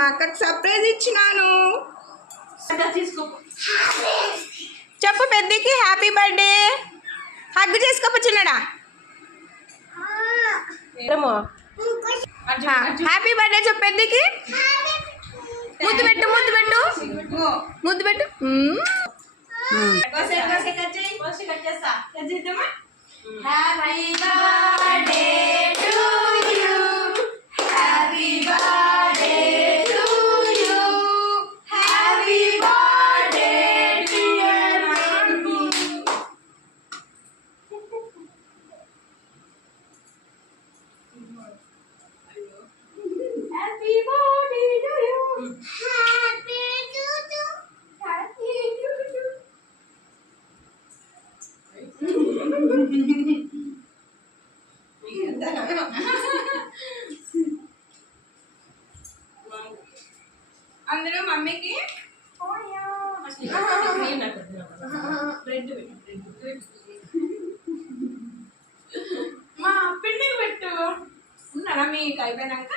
మా అక్కకి సర్ప్రైజ్ ఇచ్చినాను. చెప్పు పెద్దకి హ్యాపీ బర్త్డే. హగ్ చేసుకోప చిన్నడా. హ్యాపీ బర్త్డే చెప్పు పెద్దకి. ముద్దు పెట్టు ముద్దు పెట్టు ముద్దు పెట్టు. Happy birthday to you. Happy birthday to you. Happy birthday dear mummy. Happy birthday to you. Happy to you. Happy to you. అందరూ మమ్మీకి మా పిండికి పెట్టు ఉన్నారా మీకు అయిపోయినాక